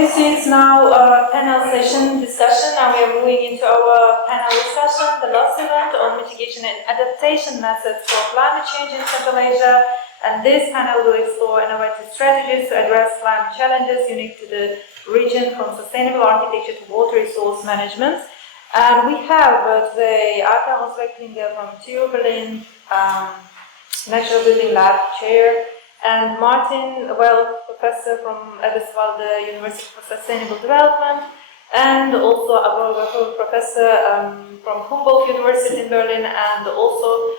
This is now a panel session discussion. Now we are moving into our panel discussion, the last event on mitigation and adaptation methods for climate change in Central Asia. And this panel will explore innovative strategies to address climate challenges unique to the region, from sustainable architecture to water resource management. And we have today Eike Roswag-Klinge from TU Berlin, Natural Building Lab Chair, and Martin Welp, professor from Ebror University for Sustainable Development, and also Abror Gafurov, professor from Humboldt University in Berlin, and also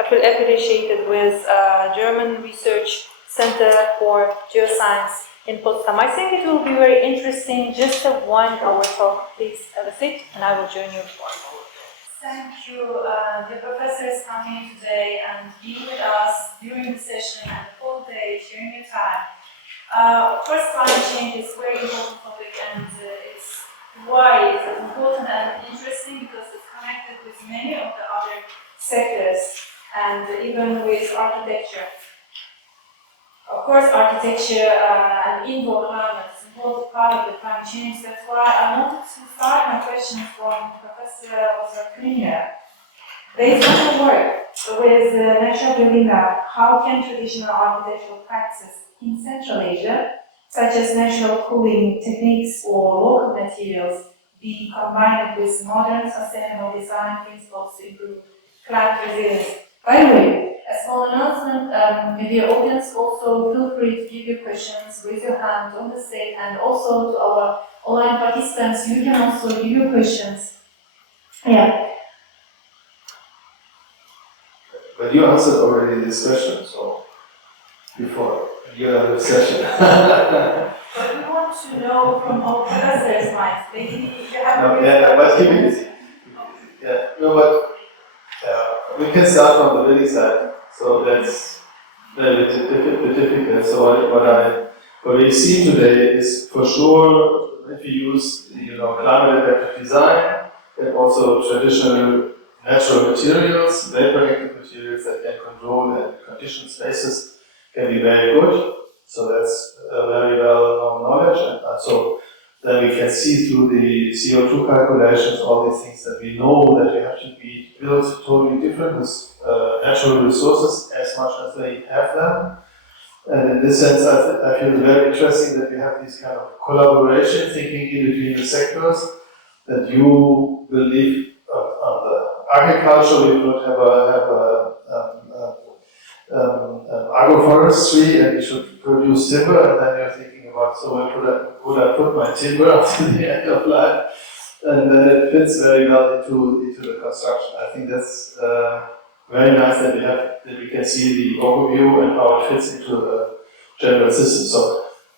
affiliated with German Research Center for Geoscience in Potsdam. I think it will be very interesting, just a 1 hour talk. Please have a seat, and I will join you. Thank you, the professors coming today and being with us during the session and the whole day, sharing your time. Of course, climate change is a very important topic, and it's why it's important and interesting because it's connected with many of the other sectors and even with architecture. Of course, architecture and indoor climate is an important part of the climate change. That's why I wanted to start my question from Professor Roswag-Klinge. Based on your work with the Natural Building Lab, how can traditional architectural practices in Central Asia, such as natural cooling techniques or local materials, be combined with modern sustainable design principles to improve climate resilience? By the way, a small announcement, with your audience, also feel free to give your questions, raise your hand on the stage, and also to our online participants, you can also give your questions. Yeah. But you answered already this question, so before you have the session. But we want to know from our professors' minds. Maybe you have but keep it easy. Yeah, no, but we can start from the building side. So that's a bit difficult. So what we see today is for sure if you use climate adaptive design and also traditional natural materials, vapor-active materials that can control and condition spaces can be very good. So that's very well known knowledge, and so then we can see through the CO2 calculations all these things that we know that we have to be built totally different with natural resources as much as we have them. And in this sense, I feel very interesting that we have this kind of collaboration thinking in between the sectors, that you believe on the agriculture, we would have agroforestry and we should produce timber, and then you're thinking about, so where would I put my timber up to the end of life? And then it fits very well into the construction. I think that's very nice that we can see the overview and how it fits into the general system. So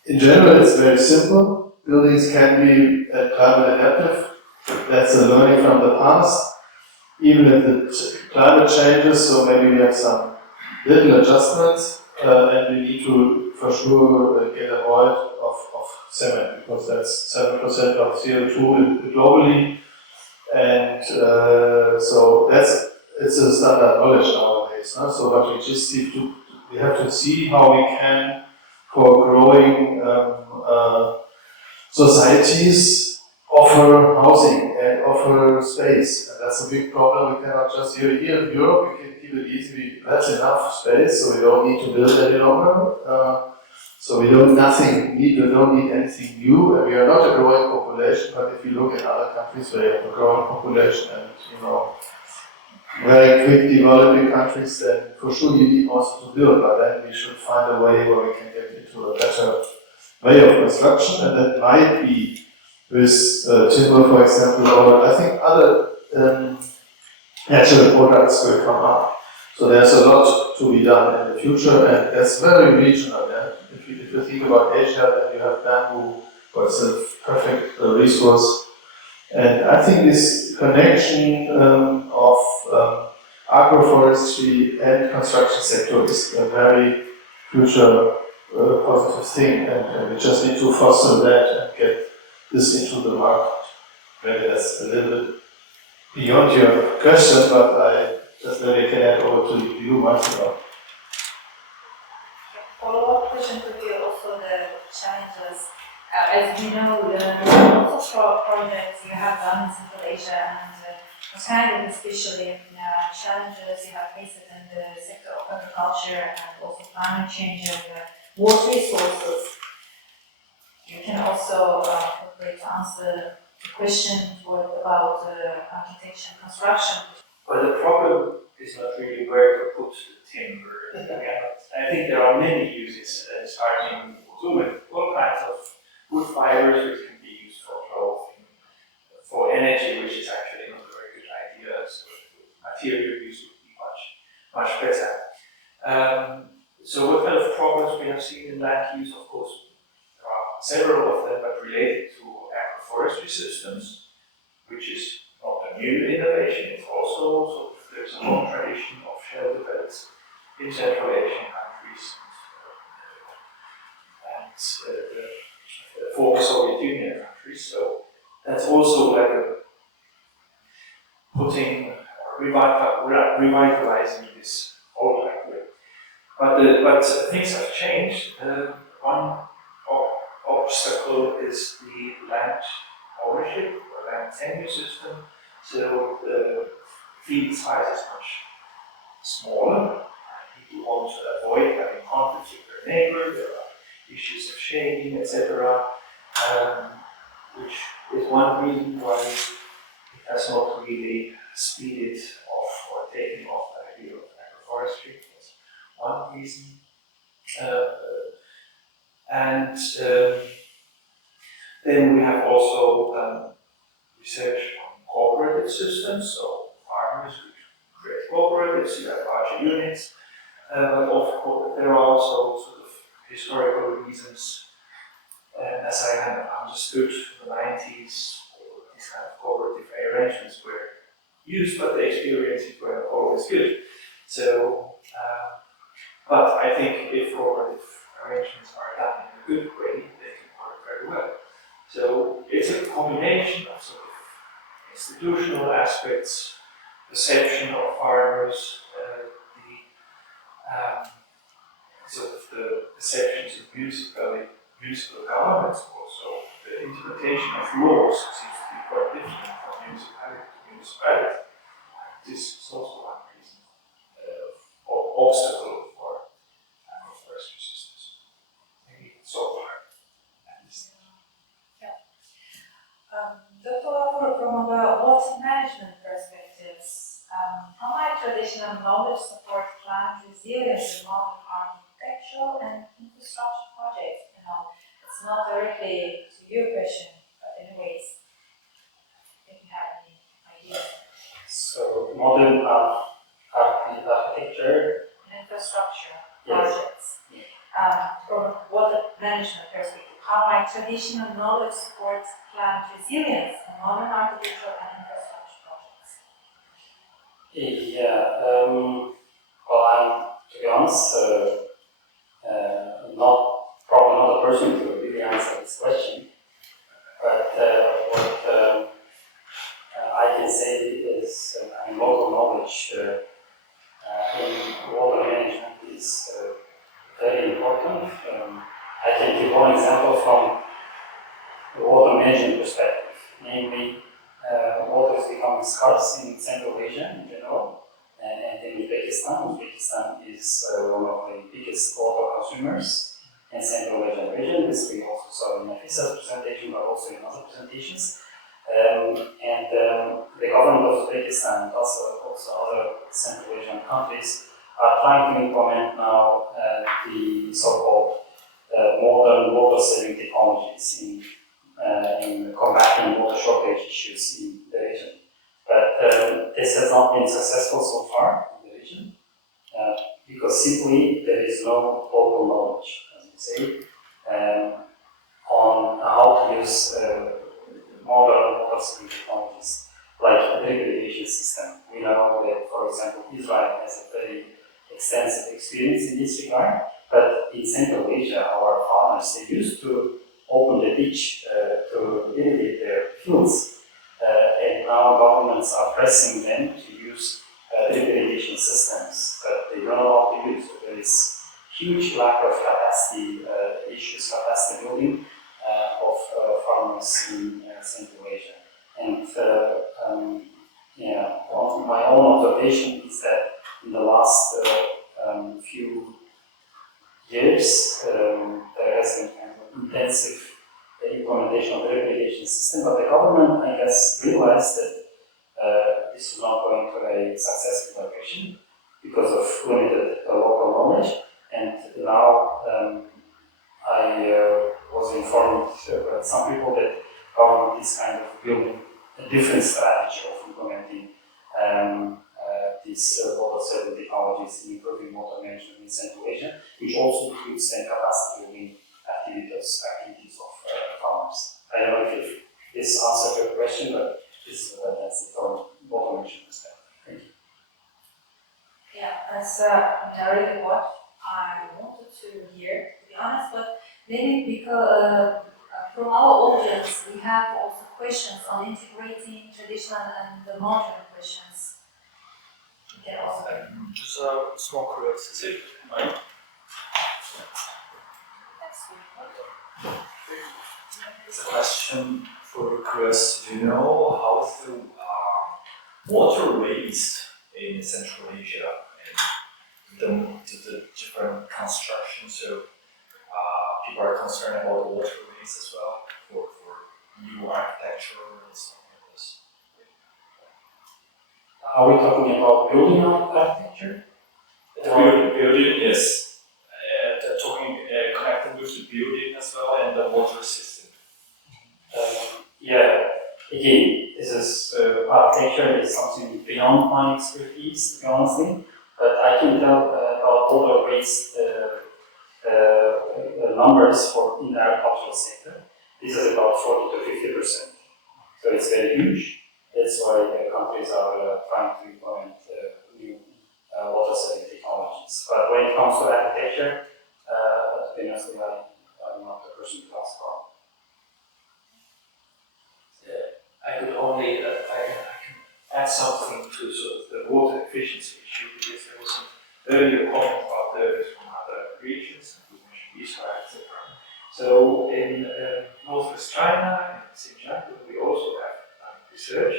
in general, it's very simple. Buildings can be climate adaptive. That's a learning from the past. Even if the climate changes, so maybe we have some little adjustments, and we need to, for sure, get a void of cement, because that's 7% of CO2 globally, and so it's a standard knowledge nowadays. No? So, but we have to see how we can, for growing societies, offer housing and offer space, and that's a big problem. We cannot just here in Europe. We can keep it easy. That's enough space, so we don't need to build any longer. So we don't need anything new, and we are not a growing population. But if you look at other countries where you have a growing population and very quick developing countries, then for sure you need also to build. But then we should find a way where we can get into a better way of construction, and that might be with timber, for example, or I think other natural products will come up. So there's a lot to be done in the future, and that's very regional. Yeah? If you think about Asia, then you have bamboo, it's a perfect resource. And I think this connection of agroforestry and construction sector is a very future positive thing, and we just need to foster that and get this into the market. Maybe that's a little bit beyond your question, but I just maybe can add over to you, Martin. follow-up question could be also the challenges. As you know, there are lots of projects you have done in Central Asia, and Australia especially, challenges you have faced in the sector of agriculture and also climate change and water resources. You can also feel free to answer the question about architecture and construction. Well, the problem is not really where to put the timber. I think there are many uses, starting with all kinds of wood fibers, which can be used for clothing, for energy, which is actually not a very good idea. So material use would be much better. So what kind of problems we have seen in land use? Of course, there are several of them, but related to agroforestry systems, which is not a new innovation. It's also there's a long tradition of shelter beds in Central Asian countries and the former Soviet Union countries. So that's also like revitalizing this old idea. But things have changed. One obstacle is the land ownership or land tenure system. So the field size is much smaller. People want to avoid having conflicts with their neighbor. There are issues of shading, etc., which is one reason why it has not really speeded off or taken off the idea of agroforestry. That's one reason. Then we have also research on cooperative systems, so farmers create cooperatives, you have larger units, but of course there are also sort of historical reasons, as I have understood in the 90s, these kind of cooperative arrangements were used, but the experiences were not always good. So, but I think if cooperative arrangements are done in a good way, they can work very well. So it's a combination of sort of institutional aspects, perception of farmers, the perceptions of municipal governments also, the interpretation of laws seems to be quite different from municipality to municipality. This is also one reason or obstacle for agroforestry systems. Maybe so far. Dr. from a water management perspectives, how might traditional knowledge support plant resilience in modern architectural and infrastructure projects? It's not directly to your question, but anyways, if you have any ideas. So modern architecture and infrastructure Yes. projects. From a water management perspective, how might traditional knowledge support plant resilience in modern architectural and infrastructure projects? Well, to be honest, probably not the person to really answer this question. But what I can say is, local knowledge in water management is very important. I can give one example from the water management perspective, namely water is becoming scarce in Central Asia in general, and in Uzbekistan. Uzbekistan is one of the biggest water consumers in Central Asian region. This we also saw in Nafisa's presentation, but also in other presentations. The government of Uzbekistan and also other Central Asian countries are trying to implement now the so-called modern water-saving technologies in combating water shortage issues in the region. But this has not been successful so far in the region because simply there is no local knowledge, as you say, on how to use modern water-saving technologies like the drip irrigation system. We know that, for example, Israel has a very extensive experience in this regard, but in Central Asia, our farmers, they used to open the ditch to irrigate their fields, and now governments are pressing them to use drip irrigation systems that they don't know how to use. So there is huge lack of farmers in Central Asia. And my own observation is that in the last few years, there has been kind of intensive implementation of the irrigation system, but the government, I guess, realized that this was not going to a successful direction because of limited local knowledge. And now I was informed by some people that government is kind of building a different strategy of implementing these water-saving technologies in improving water management in Central Asia, which also includes then capacity building activities of farmers. I don't know if this answers your question, but that's it from water management perspective. Thank you. Yeah, that's really what I wanted to hear, to be honest, but maybe because from our audience we have also questions on integrating traditional and the modern questions. We can also. Just a small curiosity. It's a question for curiosity. Do you know how is the water raised in Central Asia and the different constructions? So people are concerned about the water raised as well for new architecture and stuff like this. Are we talking about building architecture? The building, yes. Talking connecting with the building as well and the water system. Again, this is architecture is something beyond my expertise, to be honest. But I can tell about water-based numbers for in the agricultural sector. This is about 40 to 50%. So it's very huge. That's why countries are trying to implement new water-saving technologies. But when it comes to architecture, to be honest, I'm not the person to ask about. I could only, I can add something to sort of the water efficiency issue, because there was some earlier comment about those from other regions, we mentioned Israel, etc. So in northwest China, in Xinjiang, we also have research.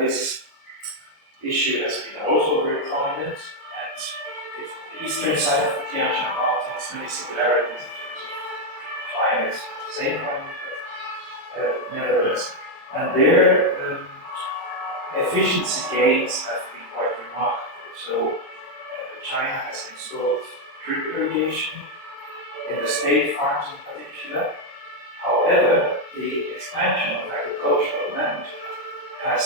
This issue has been also very prominent, and the eastern side of the Tianshan Mountain has many similarities in terms of climate, same climate, but nevertheless. And their efficiency gains have been quite remarkable. So China has installed drip irrigation in the state farms in particular. However, the expansion of agricultural land has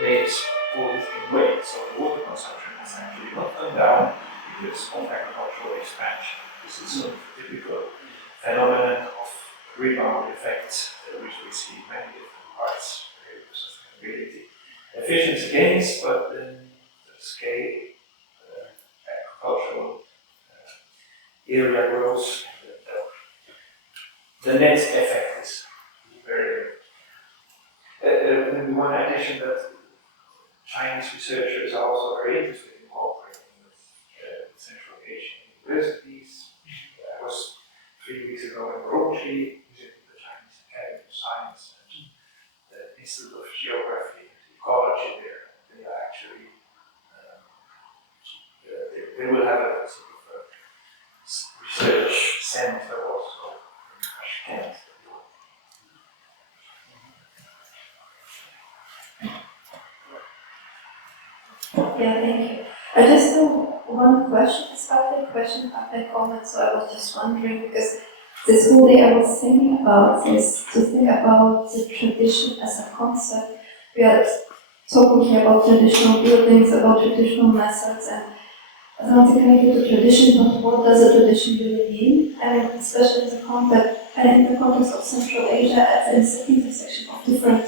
made all this in weight. So the water consumption has actually not gone down because of agricultural expansion. This is sort of a typical phenomenon of rebound effect, which we see in many different parts of sustainability. Efficiency gains, but then the scale, agricultural area grows, the net effect is very good. And one addition that Chinese researchers are also very interested in cooperating with Central Asian universities. I was 3 weeks ago in Rochi, visiting the Chinese Academy of Science and the Institute of Geography and Ecology there. They are actually, they will have a sort of a research center also in Tashkent. Yeah, thank you. I just have one question, a specific question after comment, so I was just wondering, because this whole day I was thinking about is to think about the tradition as a concept. We are talking here about traditional buildings, about traditional methods, and not connected to tradition, but what does a tradition really mean? And especially in the context of Central Asia, as an intersection of different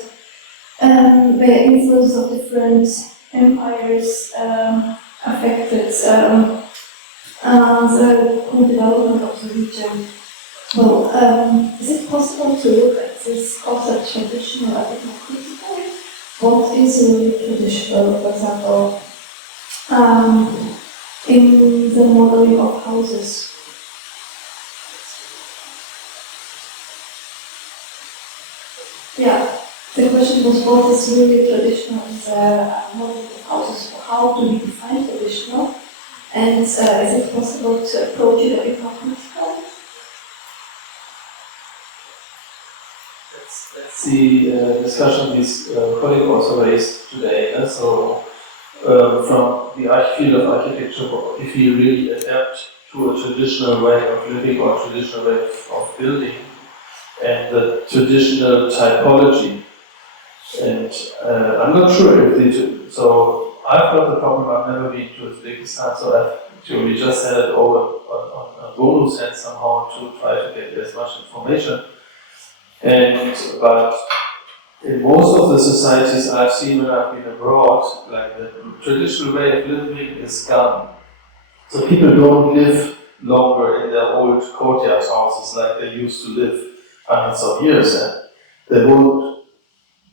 the influence of different empires affected the whole development of the region. Well, is it possible to look at this concept traditional a bit more critically? What is really traditional, for example, in the modeling of houses? Yeah, the question was what is really traditional in the model of houses, how do we define traditional, and is it possible to approach it a bit more critically? That's the discussion this colleague also raised today. So, from the field of architecture, if you really adapt to a traditional way of living or traditional way of building, and the traditional typology. And I'm not sure if so I've got the problem, I've never been to Uzbekistan, so we just had it over on bonus and somehow to try to get as much information. But in most of the societies I've seen when I've been abroad, like the traditional way of living is gone. So people don't live longer in their old courtyard houses like they used to live hundreds of years, and they won't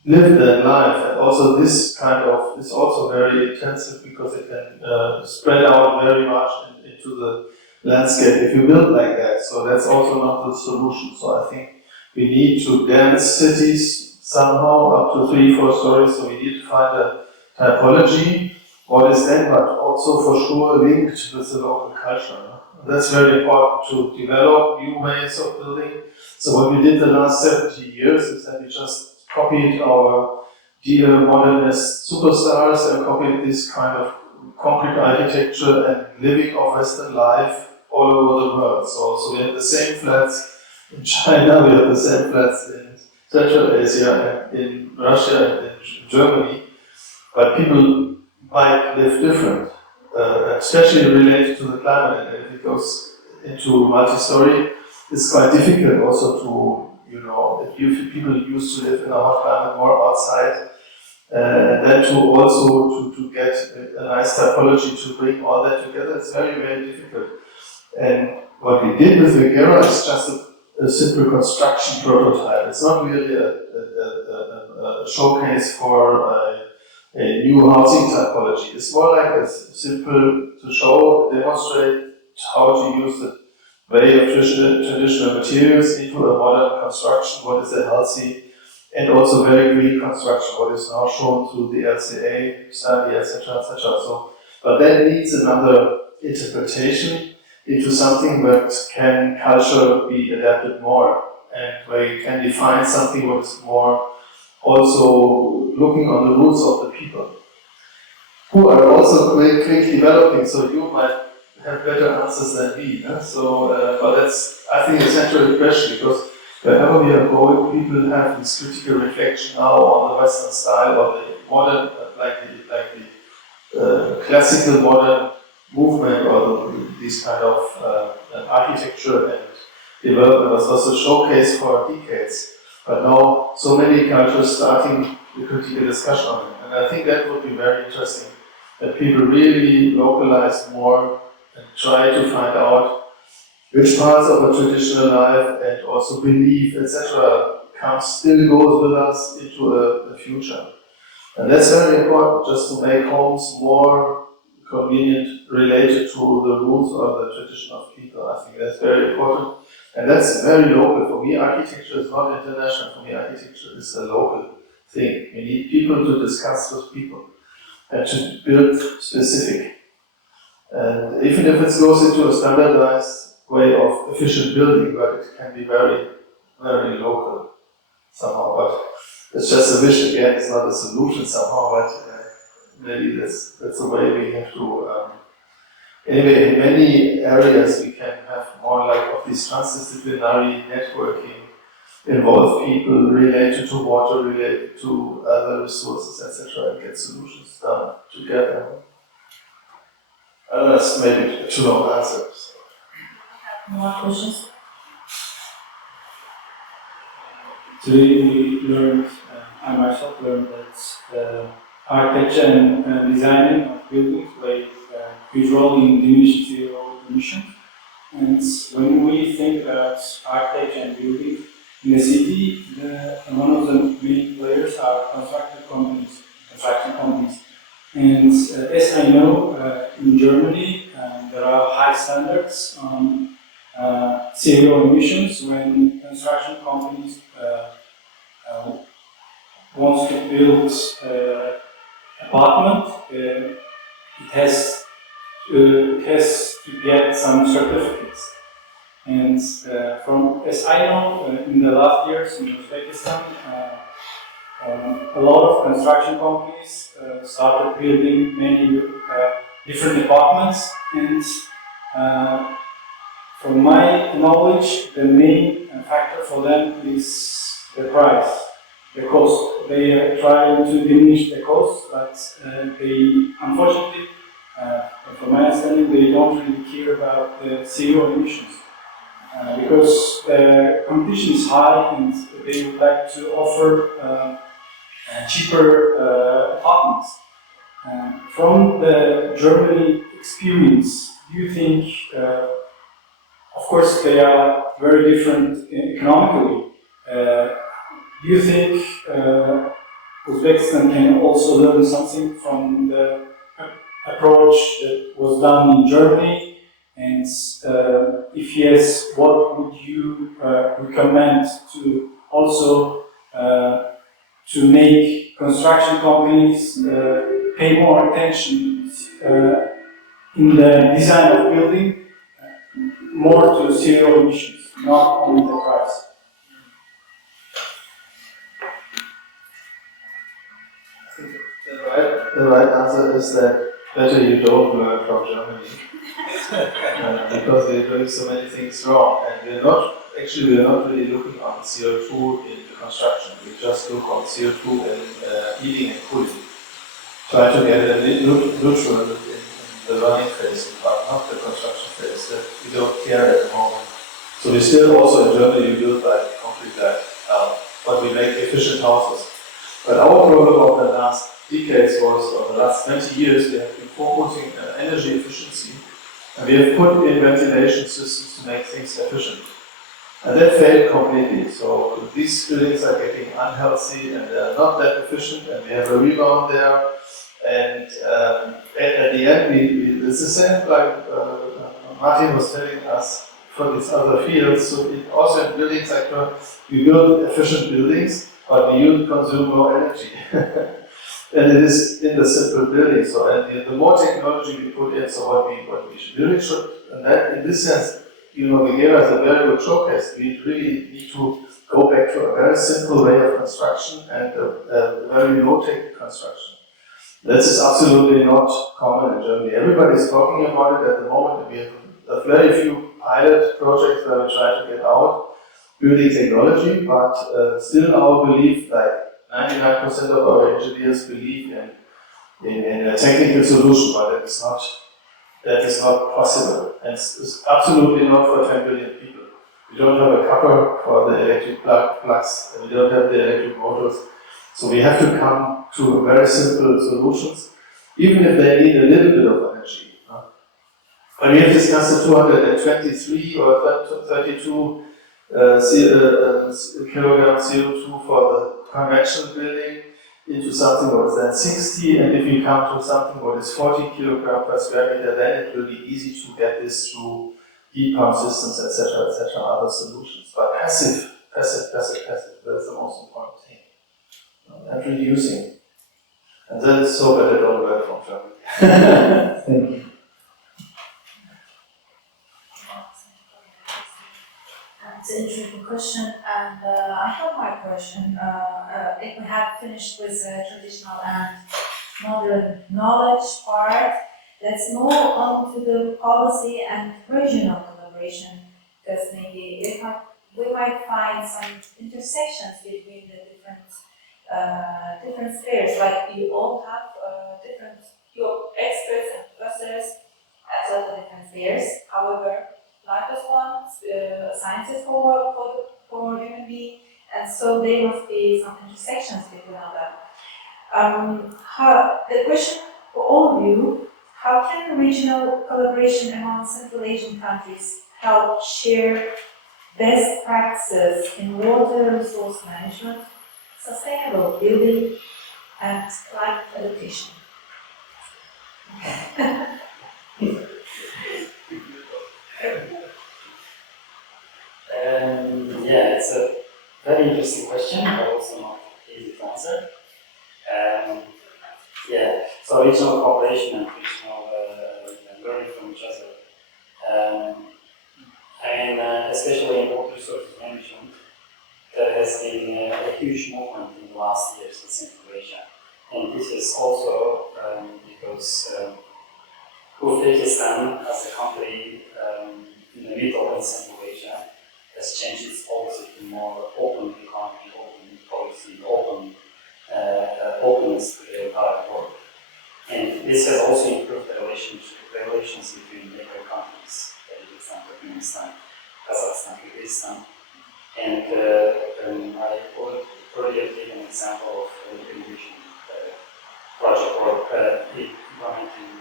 live their life. And also this kind of is also very intensive because it can spread out very much into the landscape if you build like that. So that's also not the solution. So I think we need to dense cities somehow up to 3-4 stories. So we need to find a typology. What is then, but also for sure linked with the local culture. That's very important to develop new ways of building. So what we did the last 70 years is that we just copied our dear modernist superstars and copied this kind of concrete architecture and living of Western life all over the world. So we have the same flats in China, we have the same flats in Central Asia and in Russia and in Germany, but people might live different, especially related to the climate. And if it goes into multi-story, it's quite difficult also to, if people used to live in a hot climate more outside, then to also to get a nice typology to bring all that together, it's very, very difficult. And what we did with Vigera is just a simple construction prototype. It's not really a showcase for a new housing typology. It's more like a simple to demonstrate how to use the way of traditional materials into a modern construction, what is a healthy and also very green construction, what is now shown through the LCA study, etc., etc. So, but that needs another interpretation into something that can culture be adapted more, and where you can define something what is more also looking on the roots of the people, who are also quickly developing, so you might have better answers than me. But that's, I think, a central question, because wherever we are going, people have this critical reflection now on the Western style or the modern, like the classical modern movement or this kind of architecture and development was also showcased for decades. But now so many cultures starting the critical discussion on it. And I think that would be very interesting, that people really localize more and try to find out which parts of a traditional life and also belief, etc., still goes with us into the future. And that's very important, just to make homes more convenient, related to the roots or the tradition of people. I think that's very important. And that's very local. For me, architecture is not international. For me, architecture is a local thing. We need people to discuss with people and to build specific. And even if it goes into a standardized way of efficient building, but it can be very, very local somehow. But it's just a wish again, it's not a solution somehow, but maybe that's the way we have to. Anyway, in many areas we can have more like of this transdisciplinary networking, involve people related to water, related to other resources, etc., and get solutions done together. That's maybe too long answer. More questions? Today we learned, I myself learned that architecture and designing of buildings play a huge role in diminishing CO emissions. And when we think about architecture and building in the city, one of the main players are construction companies. And as I know, in Germany there are high standards on CO emissions when construction companies wants to build apartment, it has to get some certificates. And from as I know, in the last years in Uzbekistan, a lot of construction companies started building many different apartments, and from my knowledge, the main factor for them is the price, the cost. They are trying to diminish the cost, but they, unfortunately, from my understanding, they don't really care about the CO emissions. Because the competition is high and they would like to offer cheaper apartments. From the Germany experience, do you think, of course they are very different economically, do you think Uzbekistan can also learn something from the approach that was done in Germany? And if yes, what would you recommend to also to make construction companies pay more attention in the design of building, more to zero emissions, not only the price? I think the right answer is that better you don't learn from Germany. Because they're doing so many things wrong, and we're not really looking on CO2 in the construction. We just look on CO2 in heating and cooling. Try to get a neutral in the running phase, but not the construction phase. That we don't care at the moment. So we still also in Germany we build like concrete like, but we make efficient houses. But our problem of the last decades was, or the last 20 years, we have been focusing on energy efficiency. And we have put in ventilation systems to make things efficient. And that failed completely. So these buildings are getting unhealthy and they are not that efficient, and we have a rebound there. And at the end, it's the same like Martin was telling us for these other fields. So also in building sector, we build efficient buildings, but we consume more energy. And it is in the simple building. So, and the more technology we put in, so what we really should, and that in this sense, you know, we gave us a very good showcase. We really need to go back to a very simple way of construction and a very low-tech construction. This is absolutely not common in Germany. Everybody is talking about it at the moment. We have a very few pilot projects where we try to get out building technology, but still our belief, like 99% of our engineers believe in a technical solution, but that is not possible. And it's absolutely not for 10 billion people. We don't have a copper for the electric plugs, and we don't have the electric motors. So we have to come to very simple solutions, even if they need a little bit of energy. But we have discussed the 223 or 32 kilogram CO2 for the conventional building into something what is then 60, and if you come to something what is 40 kilogram per square meter, then it will be easy to get this through heat pump systems, etc., other solutions. But passive, that's the most important thing. And reducing. And that is so that I don't work from Germany. Thank you. It's an interesting question, and I have my question. If we have finished with the traditional and modern knowledge part, let's move on to the policy and regional collaboration, because maybe we might find some intersections between the different spheres. Like you all have your experts and professors at all the different spheres. However, life is one, science is for human being, and so there must be some intersections between all that. The question for all of you: how can regional collaboration among Central Asian countries help share best practices in water resource management, sustainable building, and climate adaptation? Yeah, it's a Very interesting question, but also not easy to answer. Yeah, so regional cooperation and regional learning from each other. Especially in water resources management, there has been a huge movement in the last years in Central Asia. And this is also because Uzbekistan, as a country in the middle of Central Asia, has changed its policy to more open economy, open policy, openness to the entire world. And this has also improved the relations between neighbor countries, Tajikistan, Turkmenistan, Kazakhstan, Kyrgyzstan. And I would earlier give an example of an irrigation project or implementing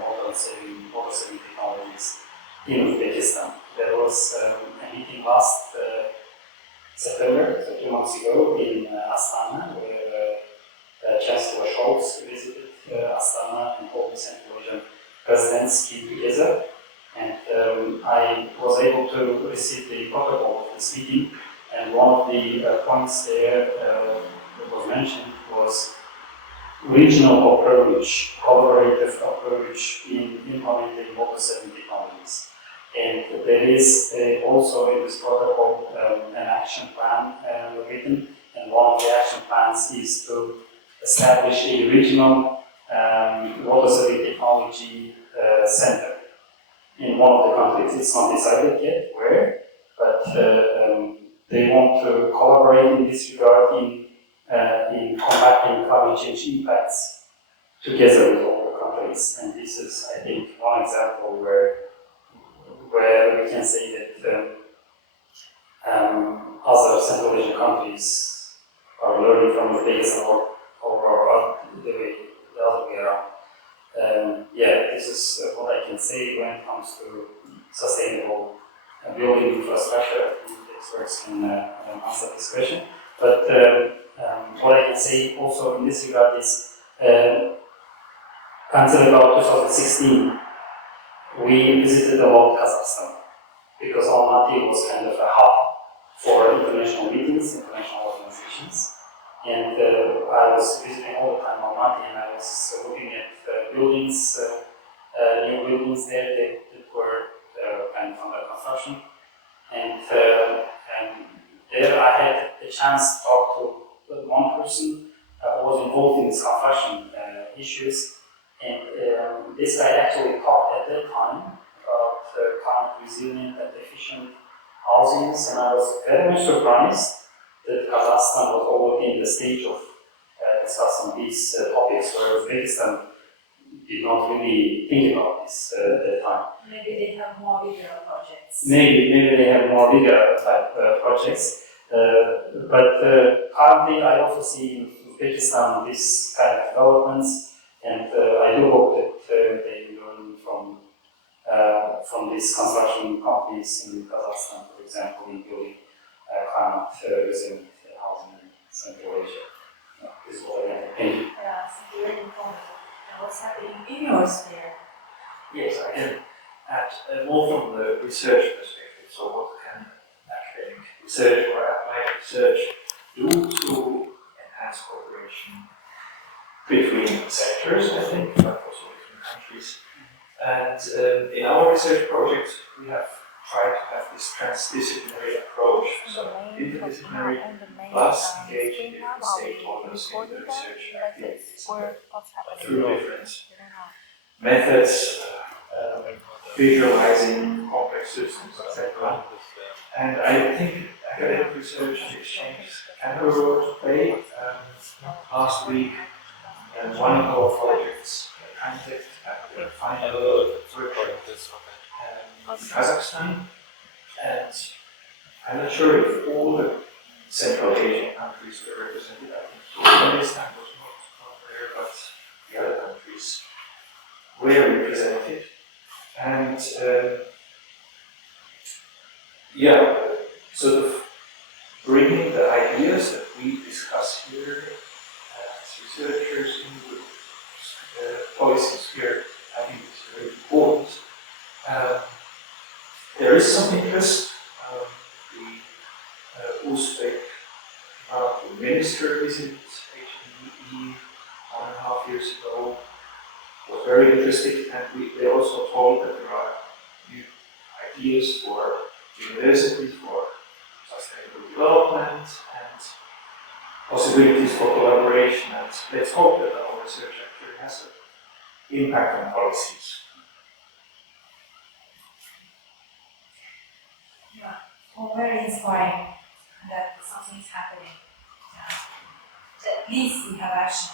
water-saving technologies in Uzbekistan. There was a meeting last September, so 2 months ago, in Astana, where Chancellor Scholz visited Astana and all the Central Asian presidents came together. And I was able to receive the protocol of this meeting, and one of the points there that was mentioned was regional approach, collaborative approach in implementing water-saving technologies. And there is also in this protocol an action plan written, and one of the action plans is to establish a regional water-saving technology center in one of the countries. It's not decided yet where, but they want to collaborate in this regard in combating climate change impacts together with all the countries. And this is, I think, one example where we can say that other Central Asian countries are learning from Uzbekistan or the other way around. This is what I can say when it comes to sustainable building infrastructure. I think the experts can answer this question. But what I can say also in this regard is until about 2016, we visited a lot Kazakhstan because Almaty was kind of a hub for international meetings, international organizations. And I was visiting all the time Almaty, and I was looking at buildings, new buildings there that were kind of under construction. And there I had a chance to talk to one person who was involved in these construction issues. And this guy actually talked at that time about climate resilient and efficient housings, and I was very much surprised that Kazakhstan was already in the stage of discussing these topics, where Uzbekistan did not really think about this at that time. Maybe they have more bigger projects. Maybe they have more bigger type projects, but currently I also see in Uzbekistan this kind of developments, and I do hope that they learn from these construction companies in Kazakhstan, for example, in building climate resilient housing in Central Asia. This is what I think. Yeah, it's very informative. And what's happening in your sphere? Yes, I can add more from the research perspective. So what can academic research or applied research do to enhance cooperation between sectors, I think, but also between countries. And in our research project, we have tried to have this transdisciplinary approach, so interdisciplinary, plus engaging different stakeholders in the research activities through different methods, visualizing complex systems, etc. And I think academic research and exchange can have a role to play. Last week, one of our projects, Transit, at the final workshop in Kazakhstan, and I'm not sure if all the Central Asian countries were represented. I think Turkmenistan was not there, but the other countries were represented. And sort of bringing the ideas that we discuss here as researchers into policy sphere, I think is very important. There is some interest. The Uzbek minister visited HDE 1.5 years ago. Was very interesting, and they also told that there are new ideas for universities for sustainable development and possibilities for collaboration. And let's hope that our research actually has an impact on policies. Yeah, well, very inspiring that something is happening. At least we have action,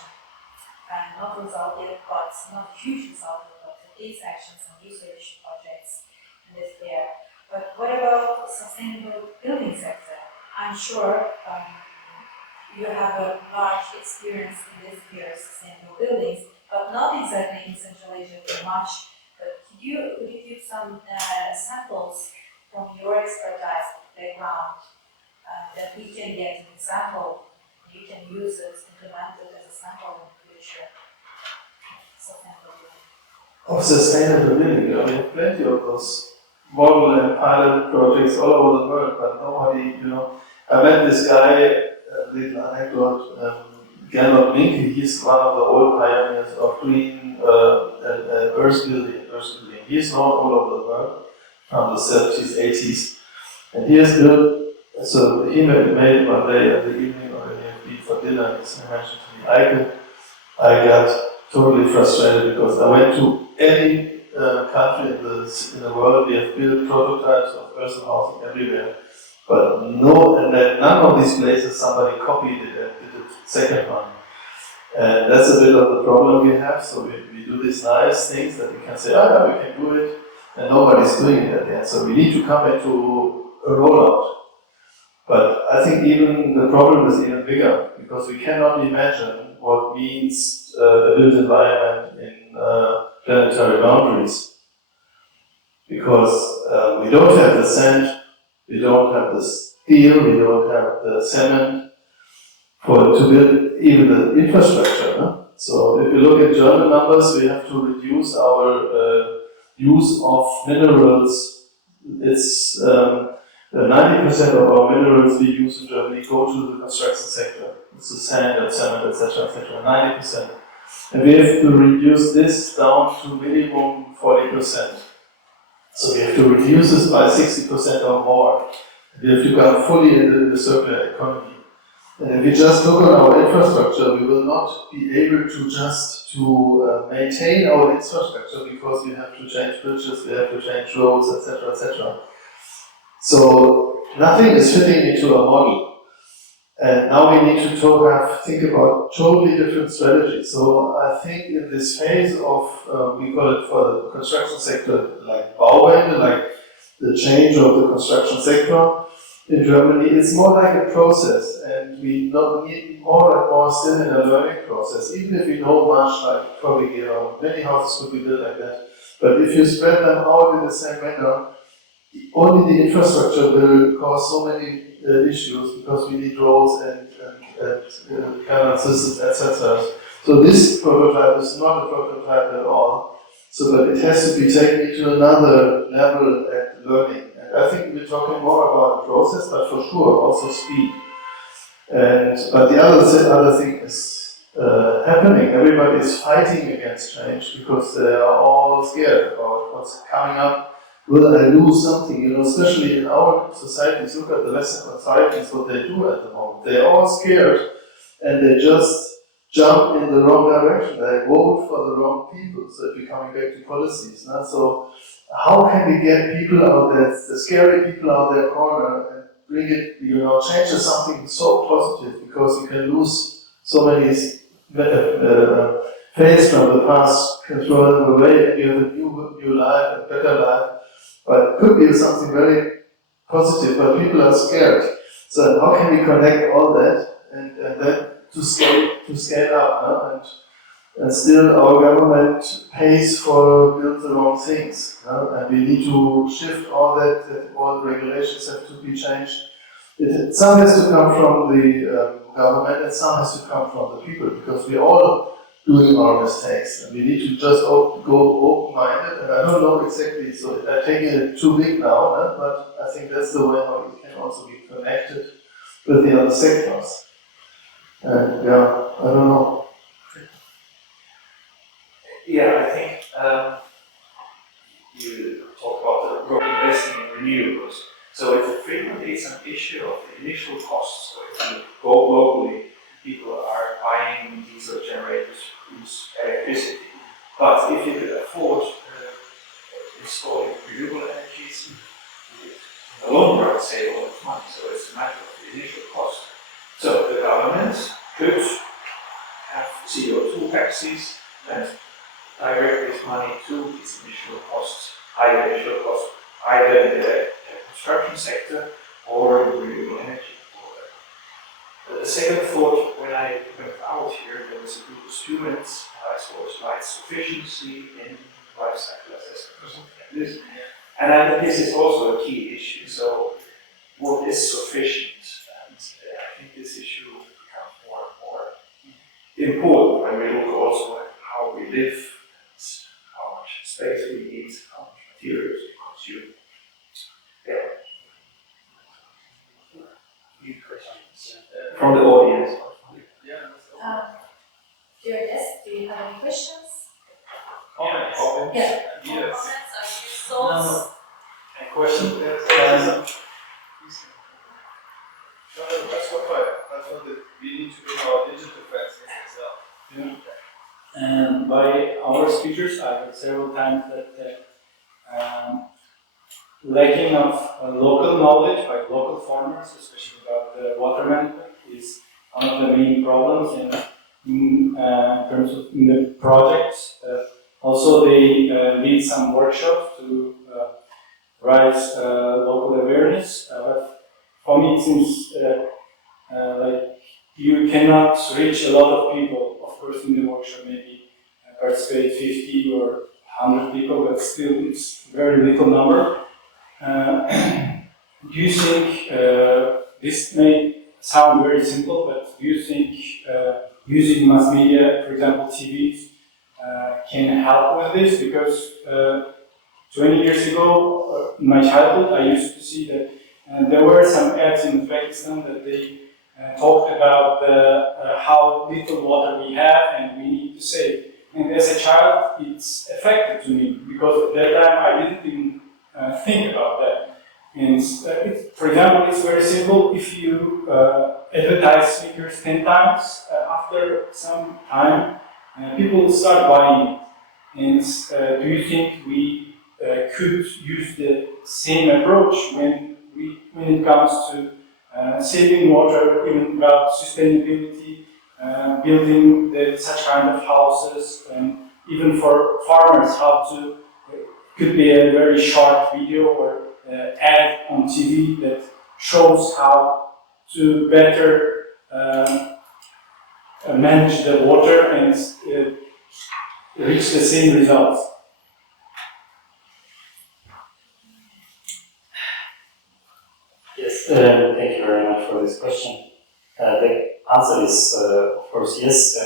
and not result yet, but not huge result yet, but at least actions and research projects in this area. But what about the sustainable building sector? I'm sure you have a large experience in this area of sustainable buildings, but not exactly in Central Asia very much. But could you give some samples from your expertise background that we can get an example? You can use it, implement it as a sample in the future. Of sustainable living, we have plenty of those model and pilot projects all over the world, but nobody, I met this guy, a little anecdote, Gernot Minke, he's one of the old pioneers of green earth building. He's known all over the world from the 70s, 80s, and he has built, so he made one day in the evening or in the evening for dinner, he mentioned to me, Eike, I got totally frustrated because I went to any country in the world, we have built prototypes of earthen housing everywhere, but none of these places somebody copied it and did the second one. And that's a bit of the problem we have, so we do these nice things that we can say, oh yeah, we can do it, and nobody's doing it at the end. So we need to come into a rollout. But I think even the problem is even bigger, because we cannot imagine what means a built environment in planetary boundaries. Because we don't have the sand, we don't have the steel, we don't have the cement to build even the infrastructure. No? So if you look at German numbers, we have to reduce our use of minerals. It's 90% of our minerals we use in Germany go to the construction sector. It's the sand and cement, etc., etc. 90%. And we have to reduce this down to minimum 40%. So we have to reduce this by 60% or more. We have to come fully into the circular economy. And if we just look on our infrastructure, we will not be able to just maintain our infrastructure, because we have to change bridges, we have to change roads, etc., etc. So nothing is fitting into a model. And now we need to think about totally different strategies. So I think in this phase of, we call it for the construction sector, like Bauwende, like the change of the construction sector in Germany, it's more like a process. And we need more and more still in a learning process. Even if we know much, like probably, many houses could be built like that. But if you spread them out in the same manner, only the infrastructure will cause so many issues, because we need roads and canal systems, etc. So this prototype is not a prototype at all. So, but it has to be taken to another level at learning. And I think we're talking more about the process, but for sure also speed. But the other thing is happening. Everybody is fighting against change because they are all scared about what's coming up. Will I lose something? Especially in our societies, look at the Western societies, what they do at the moment. They're all scared, and they just jump in the wrong direction. They vote for the wrong people. So if you're coming back to policies, no? So how can we get people out there, the scary people out their corner, and bring it, change to something so positive? Because you can lose so many faiths from the past, can throw them away, and you have a new life, a better life. But it could be something very positive, but people are scared. So how can we connect all that and then to scale up, no? And still our government pays for build the wrong things, no? And we need to shift all that all the regulations have to be changed. Some has to come from the government, and some has to come from the people, because we all doing our mistakes, and we need to just go open-minded. And I don't know exactly, so I take it too big now, but I think that's the way how we can also be connected with the other sectors. And yeah, I don't know. Yeah, I think you talk about the investing in renewables. So frequently it's an issue of the initial costs. So if you go globally, people are buying diesel generators to produce electricity. But if you could afford installing renewable energies, you in the long run save a lot of money. So it's a matter of the initial cost. So the government could have CO2 taxes and direct this money to these initial costs, higher initial costs, either in the construction sector or in renewable energy. The second thought, when I went out here, there was a group of students, I saw slide sufficiency in life cycle assessment or something like this. And I think this is also a key issue. So, what is sufficient? And I think this issue will become more and more important when we look also at how we live, how much space we need, how much materials we consume. Yeah. From the audience. Dear guest, do you have any questions? Comments? Yeah. Yes. Comments or thoughts? A question? That's what we need to bring our digital fencing as well. And by our speakers, I heard several times that lacking of local knowledge by local farmers, especially about the water management, is one of the main problems in terms of in the projects. Also, they lead some workshops to raise local awareness, but for me it seems like you cannot reach a lot of people. Of course, in the workshop maybe participate 50 or 100 people, but still it's very little number. Do you think this may sound very simple, but do you think using mass media, for example TV, can help with this? Because 20 years ago, in my childhood, I used to see that there were some ads in Pakistan that they talked about how little water we have and we need to save. And as a child, it's affected to me because at that time I didn't even think about that. And for example, it's very simple. If you advertise speakers 10 times, after some time, people will start buying it. And do you think we could use the same approach when it comes to saving water, even about sustainability, building such kind of houses, and even for farmers, how to could be a very short video or ad on TV that shows how to better manage the water and reach the same results. Yes, thank you very much for this question. The answer is, of course, yes.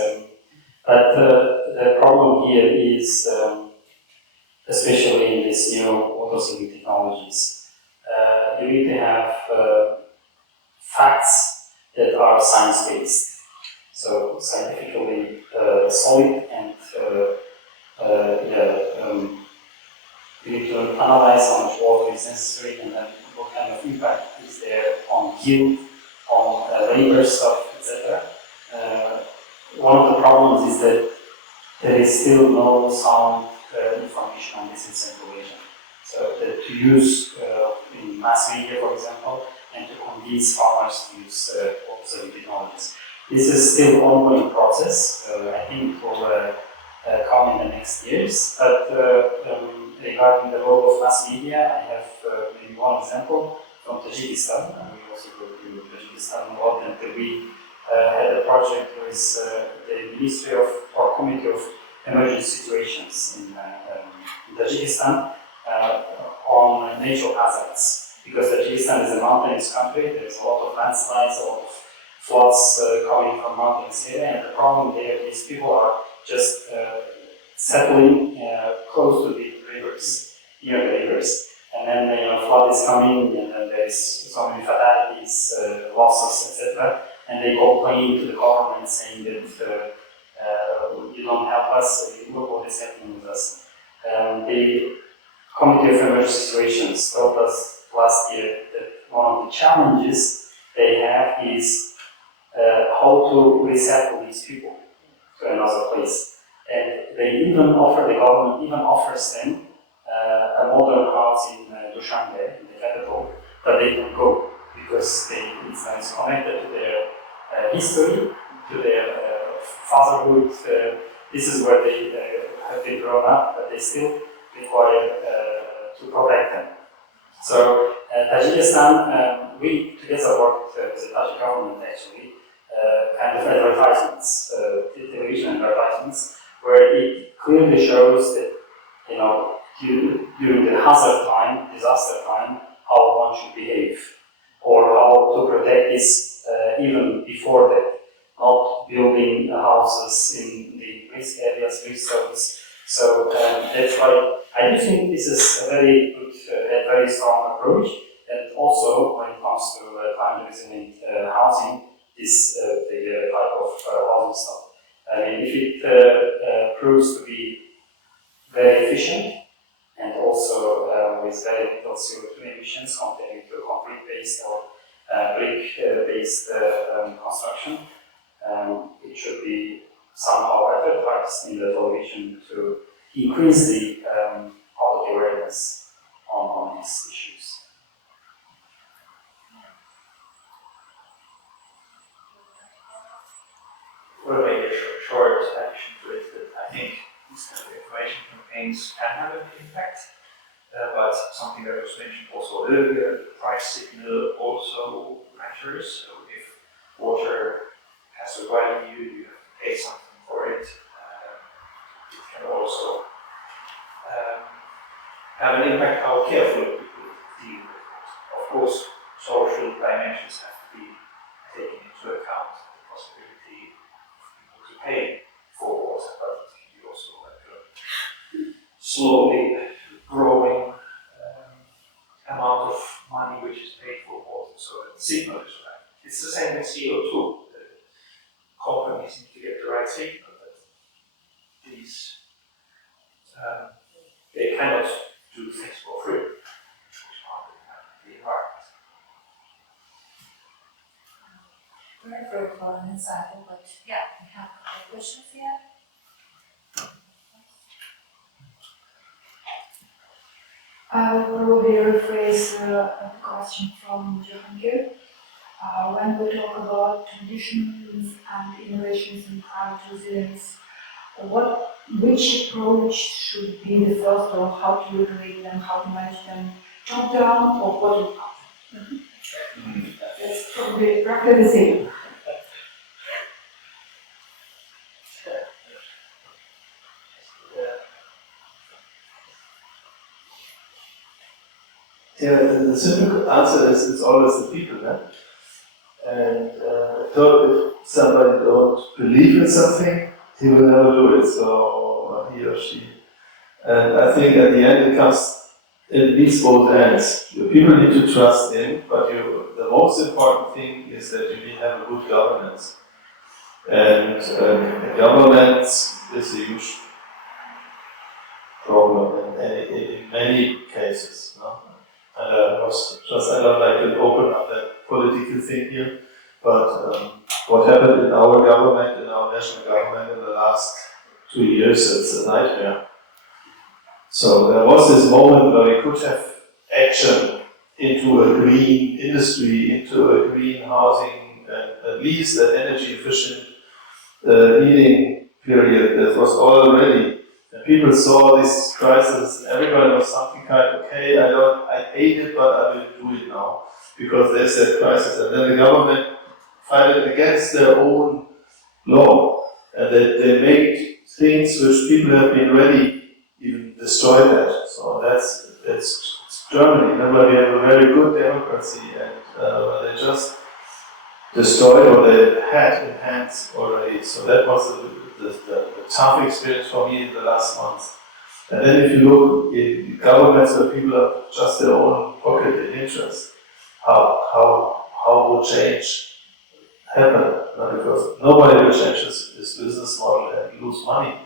But the problem here is, especially in these new water saving technologies, you need to have facts that are science-based. So scientifically solid and you need to analyze how much water is necessary and then what kind of impact is there on yield, on labor stuff, etc. One of the problems is that there is still no sound information on this in Central Asia. So to use in mass media, for example, and to convince farmers to use water saving technologies. This is still an ongoing process. I think it will come in the next years. But regarding the role of mass media, I have maybe one example from Tajikistan. And we also go to Tajikistan a lot, and we had a project with the Ministry of or Committee of Emergency Situations in Tajikistan on natural hazards. Because Tajikistan is a mountainous country, there's a lot of landslides, a lot of floods coming from mountainous area, and the problem there is people are just settling close to the rivers, near the rivers. And then flood is coming, and then there is so many fatalities, losses, etc. and they complain to the government saying that you don't help us, look what is happening with us. The Committee of Emergency Situations told us last year that one of the challenges they have is how to resettle these people to another place. And they even offer, the government even offers them a modern house in Dushanbe, in the capital, but they don't go because it's connected to their history, to their fatherhood. This is where they have been grown up, but they still require to protect them. So Tajikistan, we together worked with the Tajik government actually, kind of advertisements, television advertisements, where it clearly shows that, you know, during the hazard time, disaster time, how one should behave, or how to protect this even before that, not building houses in the risk areas, risk zones. So that's why I do think this is a very good and very strong approach, and also when it comes to climate resilient housing, this the type of housing stuff. I mean, if it proves to be very efficient and also with very little CO2 emissions compared to concrete-based or brick-based construction, it should be somehow advertised in the television to increase the public awareness on these issues. Well, maybe a short addition to it, that I think these kind of information campaigns can have an impact, but something that was mentioned also earlier, the price signal also matters. So if water has a value, you have to pay something for it. It can also have an impact how careful people deal with it. Of course, social dimensions have to be taken into account, the possibility to pay for water, but it can be also like a slowly growing amount of money which is paid for water, so that the signal is right. It's the same with CO2. The companies need to get the right signal that these they cannot do things for free, which harm the environment. Very fun and insightful, but yeah, we have a couple of questions here. I will probably rephrase a question from Johan. When we talk about traditions and innovations in climate resilience, which approach should be the first, or how to regulate them, how to manage them, top down or bottom up? That's probably roughly the same. Yeah, the simple answer is it's always the people, né? And so if somebody don't believe in something, he will never do it, so he or she. And I think at the end it comes, it needs both ends. The people need to trust in, but the most important thing is that you have a good governance. And governance is a huge problem in many cases. No? And I don't like to open up that political thing here, but what happened in our government, in our national government in the last 2 years, it's a nightmare. So there was this moment where we could have action into a green industry, into a green housing, and at least an energy efficient heating period that was already. And people saw this crisis, everybody was something kind of, okay, I hate it, but I will do it now, because there's that crisis. And then the government fight it against their own law, and they make things which people have been ready, even destroy that. So that's Germany. Remember, we have a very good democracy, and they just destroyed what they had in hands already. So that was the tough experience for me in the last months. And then if you look in governments where people have just their own pocket and interest, how would change happen, because nobody will change his business model and lose money.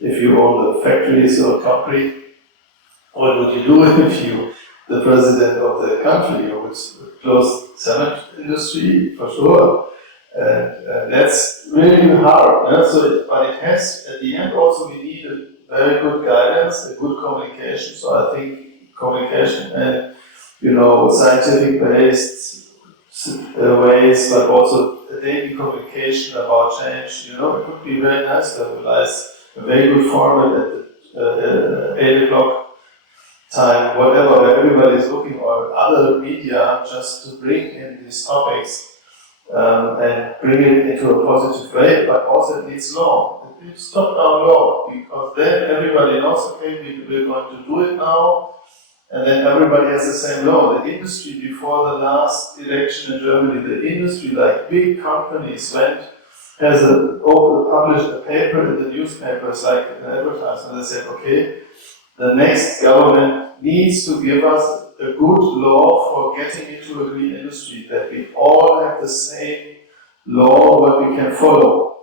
If you own the factories or country, what would you do if you, the president of the country, you would close cement industry for sure, and that's really hard. But it has, at the end also we need a very good guidance, a good communication. So I think communication and scientific based ways, but also a daily communication about change. It would be very nice to realize a very good format at the 8 o'clock time, whatever, where everybody is looking, or other media, just to bring in these topics and bring it into a positive way, but also it needs law. It needs top-down law, because then everybody knows, okay, we're going to do it now, and then everybody has the same law. The industry, before the last election in Germany, the industry, like big companies, published a paper in the newspapers, like an advertisement, they said, okay, the next government needs to give us a good law for getting into a green industry, that we all have the same law what we can follow.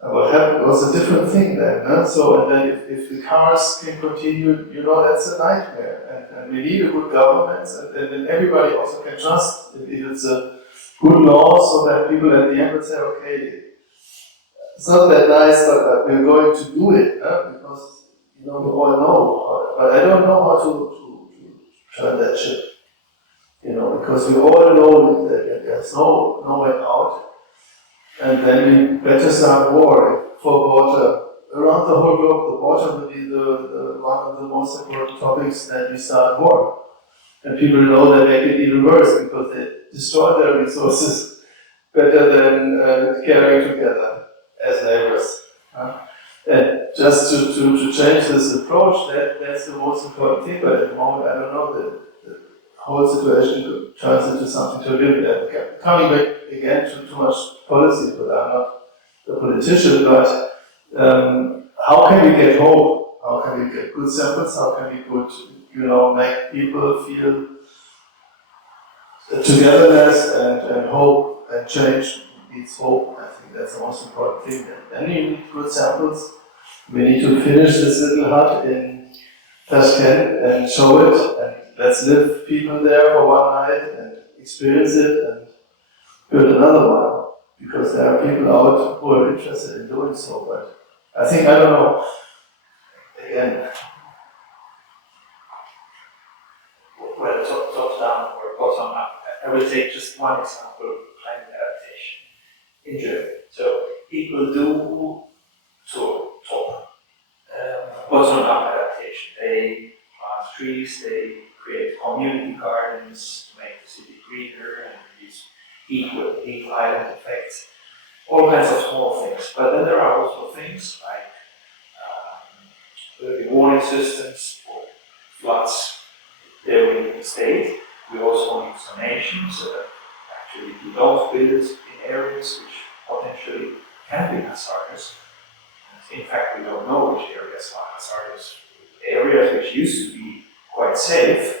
What happened was a different thing then. So, and then if the cars can continue, that's a nightmare. And we need a good government, and then everybody also can trust if it's a good law, so that people at the end will say, okay, it's not that nice, but we're going to do it, because we all know, but I don't know how to turn that ship. Because we all know that there's no way out, and then we better start war for water. Around the whole globe, the water will be the one of the most important topics, that we start war. And people know that make it even worse, because they destroy their resources better than caring together as neighbors. And just to change this approach, that's the most important thing. But at the moment, I don't know, the whole situation turns into something totally. Coming back again to too much policy, but I'm not a politician. But how can we get hope? How can we get good samples? How can we make people feel togetherness and hope, and change needs hope. I think that's the most important thing. Then we need good samples. We need to finish this little hut in Tashkent and show it, and let's live people there for one night and experience it and build another one, because there are people out who are interested in doing so. But I think, I don't know, again. Well, top down or bottom up. I will take just one example of climate adaptation in Germany. So people do top bottom up adaptation. They plant trees, they create community gardens to make the city greener and these heat island effects, all kinds of small things. But then there are also things like early warning systems for floods. There we need the state. We also need zonation, so that actually we don't build in areas which potentially can be hazardous. In fact, we don't know which areas are hazardous. Areas which used to be quite safe,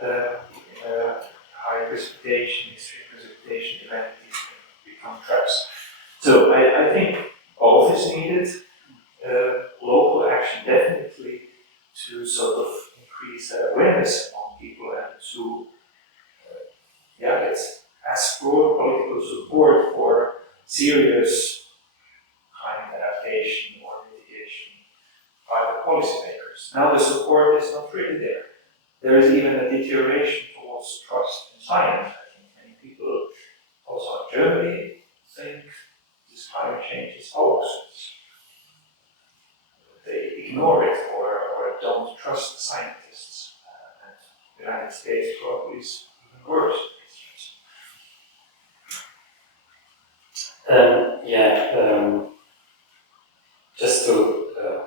high precipitation, extreme precipitation event, these can become traps. So I think both is needed. Local action definitely to sort of increase awareness among people and to ask broad political support for serious climate adaptation or mitigation by the policymakers. Now the support is not really there. There is even a deterioration towards trust in science. I think many people, also in Germany, think this climate change is hoax. They ignore it or don't trust the scientists. And the United States probably is even worse. Just to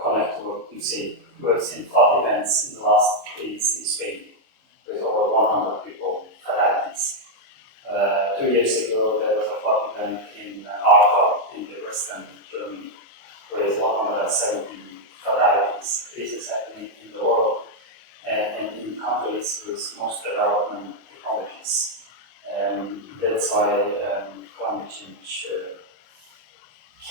connect to what you said, we've seen flood events in the last days in Spain, with over 100 people fatalities. 2 years ago, there was a flood event in Ahrtal, in the western Germany, with 170 fatalities. This is happening in the world and in countries with most development technologies. That's why climate change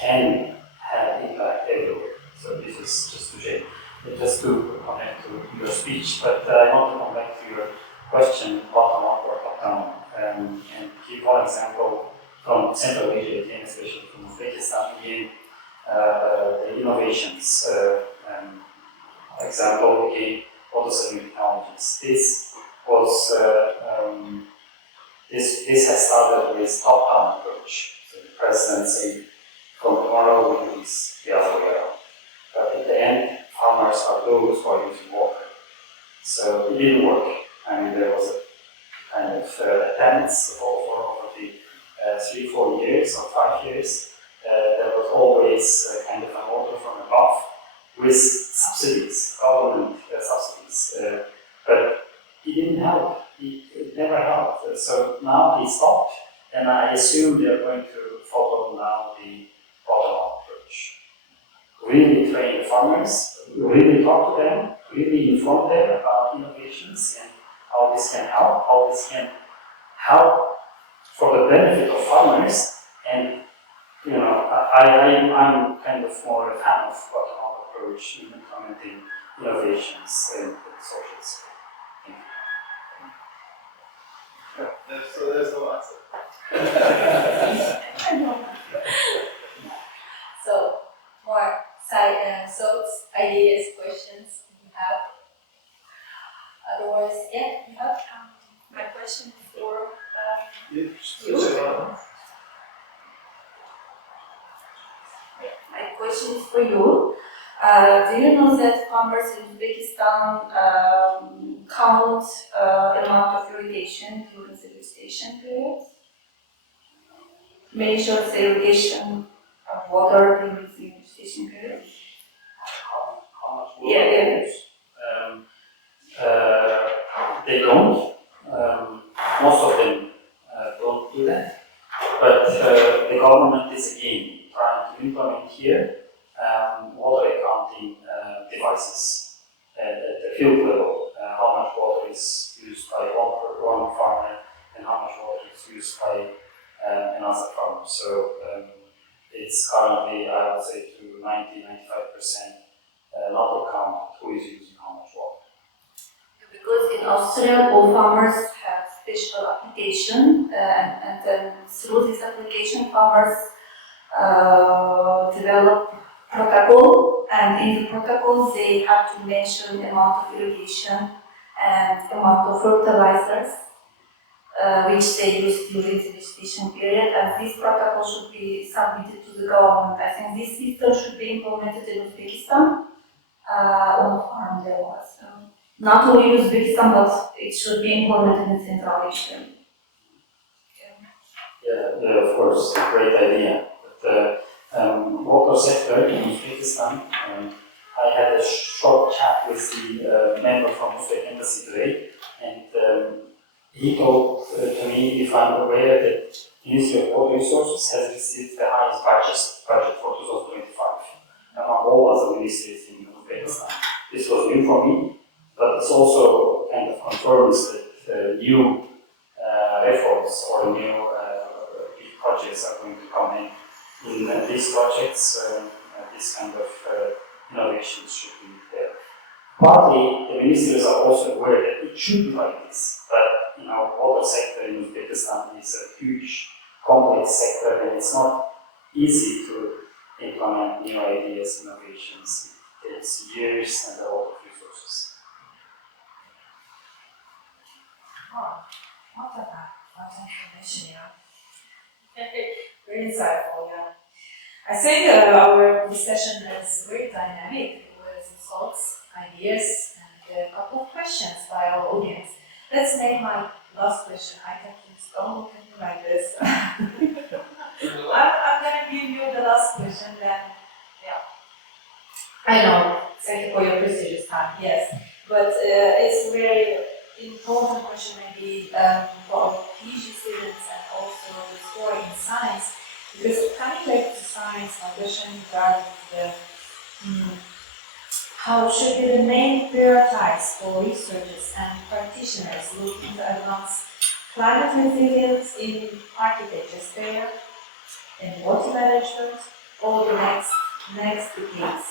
can have impact everywhere. So this is just to connect to your speech, but I want to come back to your question, bottom up or top down, and give one example from Central Asia, again, especially from Uzbekistan, again, the innovations. Example, again, water saving technologies. This was this has started with top-down approach. So the president said, from tomorrow we do this the other way around. But at the end, farmers are those who are using water. So it didn't work. I mean, there was a kind of attempts for over the 3-4 years or 5 years. There was always kind of an order from above with subsidies, government subsidies. But it didn't help. It never helped. So now he stopped, and I assume they are going to follow now the bottom-up approach. Really train the farmers, really talk to them, really inform them about innovations and how this can help, how this can help for the benefit of farmers. And you know, I'm kind of more a fan of bottom-up approach in implementing innovations in social sphere. Thank you. So there's no answer. So, more thoughts, ideas, questions you have? Otherwise, yeah, you have my question for you. My question is for you. Do you know that farmers in Uzbekistan count the amount of irrigation during the vegetation period? Measure the irrigation of water during the vegetation period? How much water Yeah, they use? They don't. Most of them don't do that. But the government is again trying to implement here water accounting devices at the field level. How much water is used by one farmer and how much water is used by another farmer. So it's currently, I would say, to 90-95% not to count who is using how much water. Because in Austria, all farmers have special application, and then through this application, farmers develop protocol, and in the protocol, they have to mention the amount of irrigation and amount of fertilizers which they use during the vegetation period, and this protocol should be submitted to the government. I think this system should be implemented in Uzbekistan on farm level. So not only Uzbekistan, but it should be implemented in Central Asia. Yeah, of course, great idea. But water sector in Uzbekistan, I had a short chat with the member from Uzbek embassy today, and he told to me, if I'm aware, that Ministry of Water Resources has received the highest budget for 2025 among all other ministries in Uzbekistan. This was new for me, but it also kind of confirms that new efforts or new big projects are going to come in these projects. This kind of innovations should be there. Partly, the ministers are also aware that it should be like this, but you know, water sector in Uzbekistan is a huge, complex sector, and it's not easy to implement new ideas, innovations. It takes years and a lot of resources. Oh, what information, yeah. Very insightful, yeah. I think our discussion is very dynamic with thoughts, ideas, and a couple of questions by our audience. Let's make my last question. I can please don't look at me like this. I'm going to give you the last question then. Yeah. I know. Thank you for your prestigious time. Yes. But it's a very important question maybe for our PhD students and also the story in science. Because coming back to science, my question regarding the how should be the main priorities for researchers and practitioners looking to advance climate resilience in architecture sphere, in water management, all the next decades.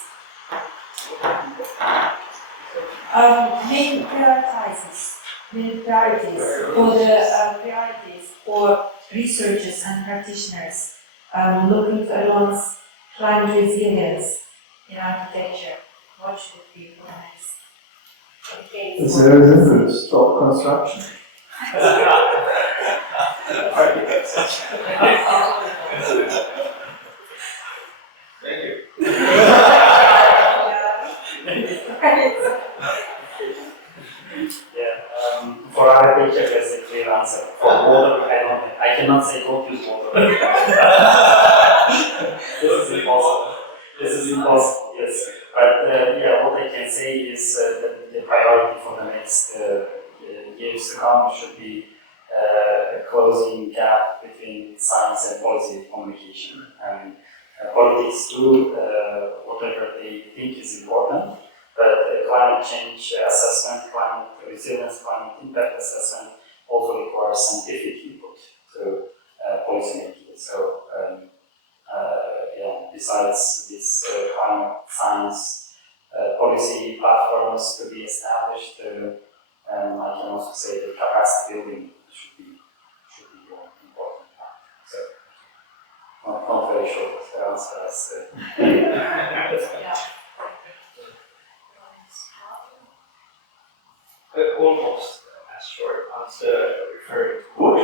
Main priorities for researchers and practitioners looking to advance climate resilience in architecture. What should it be for the next decades? It's very simple, stop construction. Thank you. For architecture, there's a clear answer. For water, I cannot say don't use water. This is impossible. Yes. But what I can say is that the priority for the next years to come should be closing gap between science and policy communication. And politics do whatever they think is important, but climate change assessment, climate resilience, climate impact assessment also requires scientific input to policy making. So besides this climate science policy platforms to be established, I can also say that capacity building should be an important part. So, not very short answer as Almost as short answer referring to wood.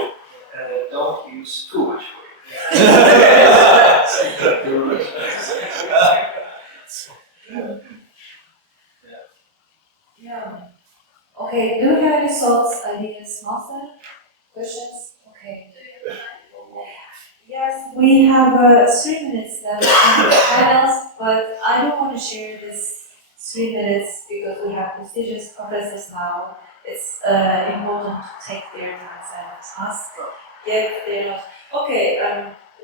Don't use too much wood. Okay, do we have any thoughts, ideas, master? Questions? Okay. Yes, we have 3 minutes left on the panels, but I don't want to share this 3 minutes because we have prestigious professors now. It's important to take their time and ask if they're not. Okay,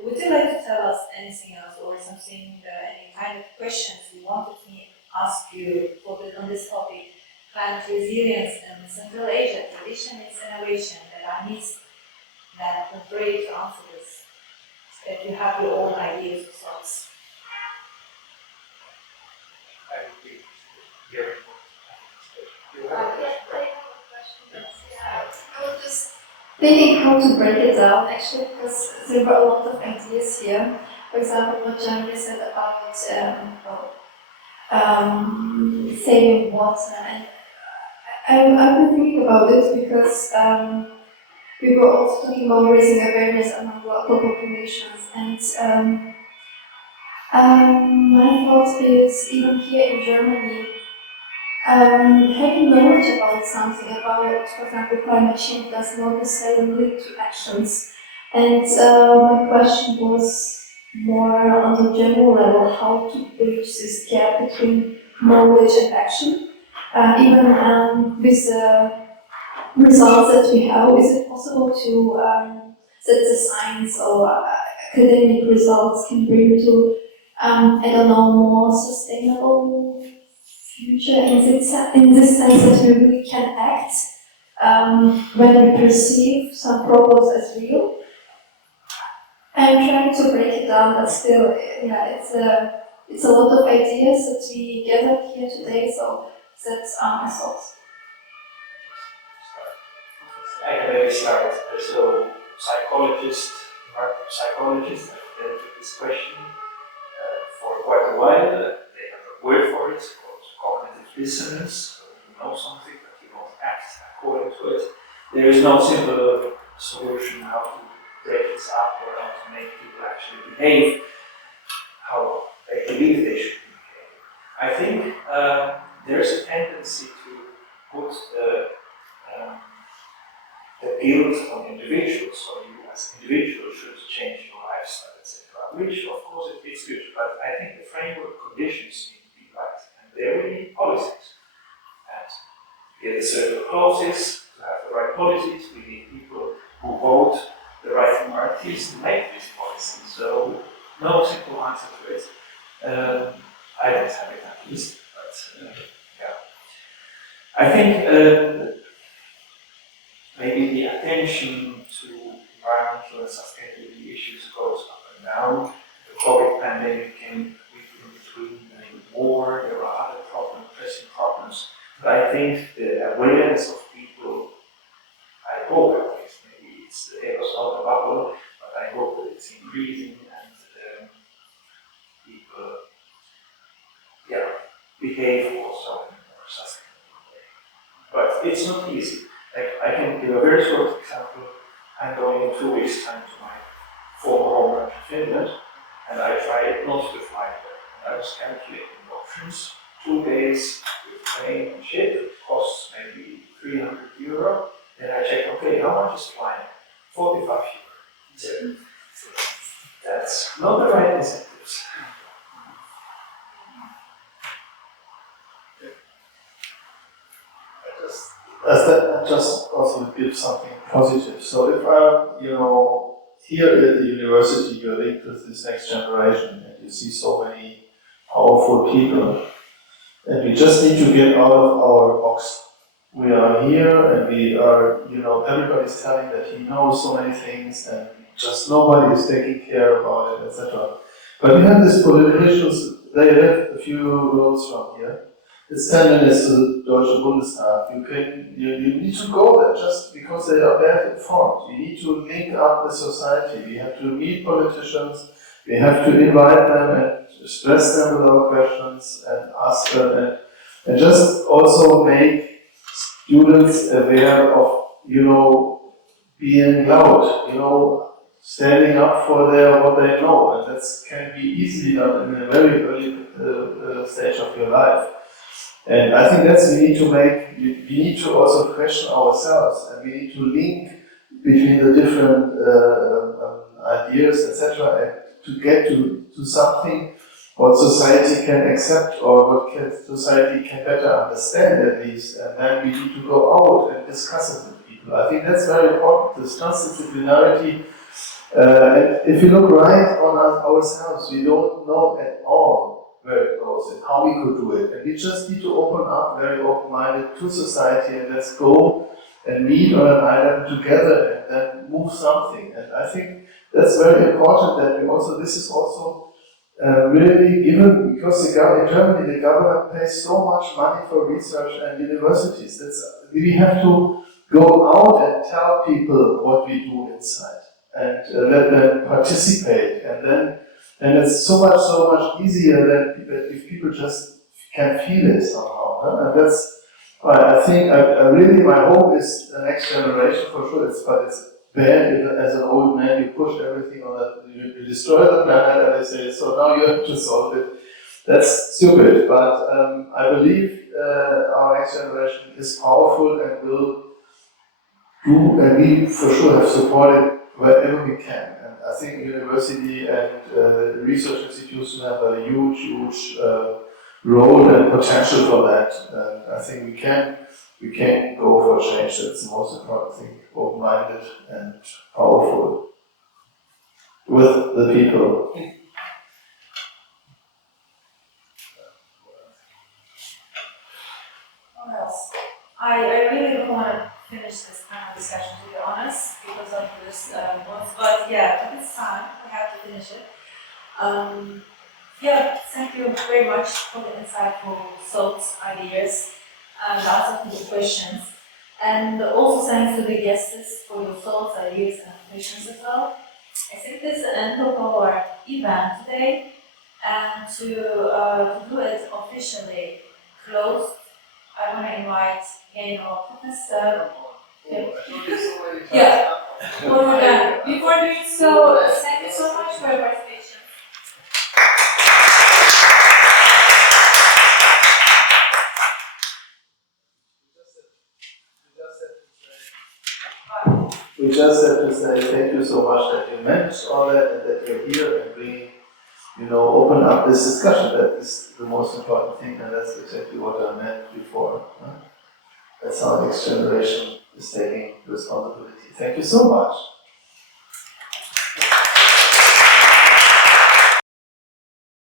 would you like to tell us anything else or something, any kind of questions you wanted me to ask you on this topic? Climate resilience in Central Asia, tradition is innovation, that I missed, that I'm afraid to answer this. If you have your own ideas or thoughts. I would be very Yes, I have a question. I was just thinking how to break it down actually, because there were a lot of ideas here. For example, what Jeremy said about saving water, and I've been thinking about it because we were also talking about raising awareness among local populations, and my thought is even here in Germany. Having knowledge about something, about, for example, climate change does not necessarily lead to actions. And my question was more on the general level, how to bridge this gap between knowledge and action. Even with the results that we have, is it possible to that the science or academic results can bring to, I don't know, more sustainable future in this sense that we really can act when we perceive some problems as real. I'm trying to break it down, but still, it's a lot of ideas that we gathered here today, so that's my thoughts. I can maybe start. So, psychologists have dealt with this question for quite a while. They have a word for it called cognitive dissonance. So you know something, but you don't act according to it. There is no simple solution how to break this up or how to make people actually behave how they believe they should behave. I think there's a tendency to put the guilt on individuals, so you as individuals should change your lifestyle, etc. Which of course it's good, but I think the framework conditions need to be right, and there we need policies. And to get a certain clauses, to have the right policies, we need people who vote the right parties to make these policies. So no simple answer to it. I don't have it at least, but yeah. I think maybe the attention to environmental and sustainability issues goes up and down. the COVID pandemic came in between and war, there are other problems, pressing problems. But I think the awareness of people, I hope at least, maybe it's the air is not a bubble, but I hope that it's increasing and people, behave also in a more sustainable way. But it's not easy. Like, I can give a very short example. I'm going in 2 weeks' time to my former homeland in Finland, and I tried not to fly there. I was calculating the options. 2 days with plane and ship costs maybe 300 euro. Then I checked, okay, how much is flying? 45 euro. So that's not the right incentives. I just also give something positive. So if I'm, here at the university, you're linked with this next generation, and you see so many powerful people, and we just need to get out of our box. We are here, and we are, everybody's telling that he knows so many things, and just nobody is taking care about it, etc. But we have these politicians, they live a few roads from here. It's 10 minutes to the Deutsche Bundestag. You need to go there just because they are bad informed. You need to link up with society. We have to meet politicians. We have to invite them and stress them with our questions and ask them and just also make students aware of, being loud, standing up for what they know. And that can be easily done in a very early stage of your life. And I think we need to also question ourselves, and we need to link between the different ideas, etc., and to get to something what society can accept or what society can better understand at least, and then we need to go out and discuss it with people. I think that's very important, this transdisciplinarity. And if you look right on ourselves, we don't know at all where it goes and how we could do it. And we just need to open up, very open-minded to society, and let's go and meet on an island together and then move something. And I think that's very important that this is also really given, because in Germany the government pays so much money for research and universities. We have to go out and tell people what we do inside and let them participate, and it's so much easier than if people just can feel it somehow. Huh? And that's why I think my hope is the next generation for sure. But it's bad if, as an old man, you push everything on that, you destroy the planet, and they say, so now you have to solve it. That's stupid. But I believe our next generation is powerful and will do, and we for sure have supported wherever we can. And I think university and research institutions have a huge role and potential for that. And I think we can go for change. That's the most important thing. Open-minded and powerful with the people. What else? I really don't want to finish this kind of discussion, to be honest, because of this but yeah, at this time we have to finish it. Thank you very much for the insightful thoughts, ideas, and also for the questions. And also thanks to the guests for your thoughts, ideas, and questions as well. I think this is the end of our event today, and to do it officially closed, I want to invite again our professor. Yeah, one more time. Before doing so, thank you so much for your participation. We just have to say thank you so much that you managed all that and that you're here and bringing, open up this discussion. That is the most important thing, and that's exactly what I meant before. Huh? That's how next generation is taking responsibility. Thank you so much.